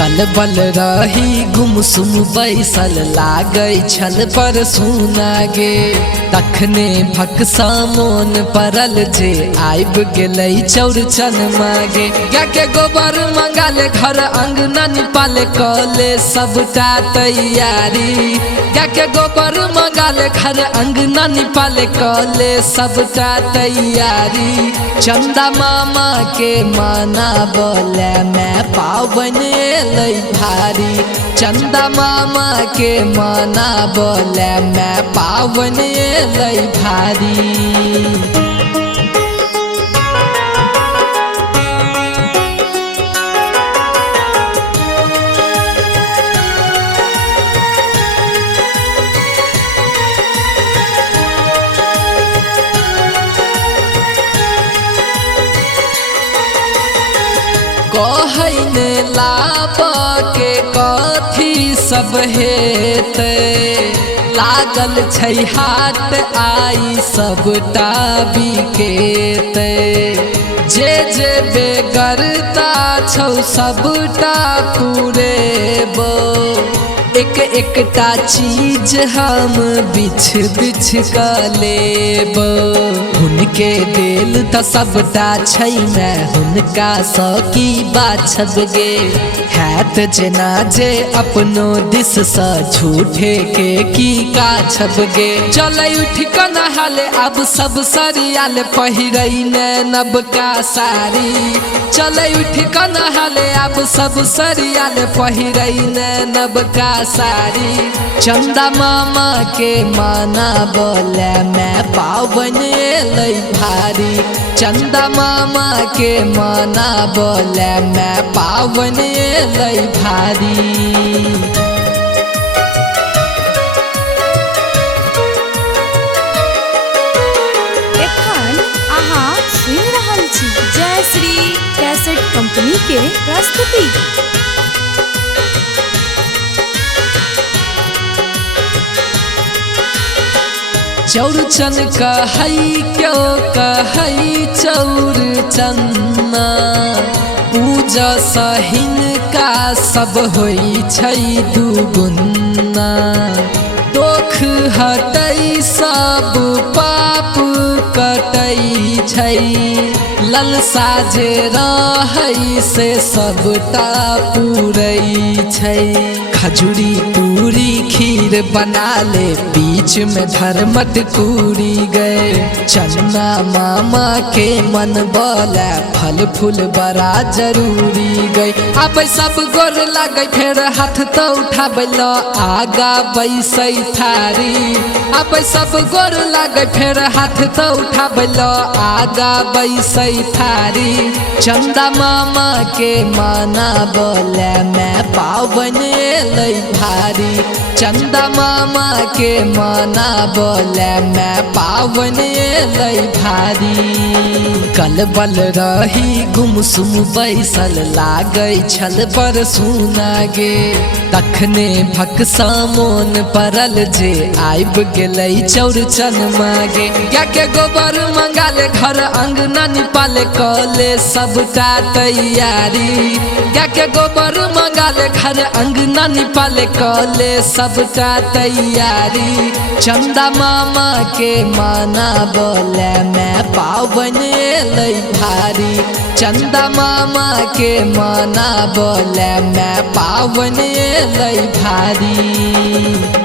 कल बल रही गुमसुम बैसल लागै छल पर सुना गे तखने भक्सा मोन परल जे आइब गेलै चौरचन मागे गा के गोबर मंगाले घर अंगना निपाले कले सबटा तैयारी गा के गोबर मंगाले घर अंगना निपाले कले सबटा तैयारी चंदा मामा के माना बोले मैं पावन लई भारी चंदा मामा के माना बोले मैं पावन लई भारी। कहने लाब के कथी सब हेते लागल छै हाट आई सबटा बिकेते जे जे बेगरता छौ सबटा पुरेबो एक एकटा चीज हम बिछ बिछ क लेब हुनके देल त सबटा छै मैं हुनका सकी बाछब गे हैत जेना जे अपनो दिस स झूठे के की काछब गे चलै उठ क नहाले अब सब सरियाले पहिरई ने नबका साड़ी चलै उठ क नहाले अब सब सरियाले पहिरई ने नबका साड़ी चंदा मामा के माना बोले मैं पावन लई भारी चंदा मामा के माना बोले मैं पावन लई भारी। जय श्री कैसेट कंपनी के प्रस्तुति। चौरचन कहई क्यों कहई चौरचन्ना पूजा सहिन का सब होई छै दुगुन्ना दोख हटई सब पाप कटई छै ललसा जे रहई से सबटा पूरई छै खजूरी पूरी खीर बना ले बीच में धर्मत कूरी गए चन्ना मामा के मन बोला फल फूल बड़ा जरूरी गई अब सब गोर लगे फिर हाथ तो उठाबै ल आगा बैसै थारी अब सब गोर लगे फिर हाथ तो उठाबै ल आगा बैसै थारी चंदा मामा के माना बोले मैं पावन लई भारी चंदा मामा के माना बोले मैं पावन लई भारी कल बल रही गुमसुम बैसल लागै छल पर सुना गे तखने भक्सा मोन परल जे आइब गेलै चौरचन मागे गा के गोबर मंगाले घर अंगना निपाले कले सबटा तैयारी गा के गोबर मंगाले घर अंगना निपाले कले सबटा तैयारी चंदा मामा के माना बोले मैं पावन लई भारी चंदा मामा के माना बोले मैं पावन लई भारी।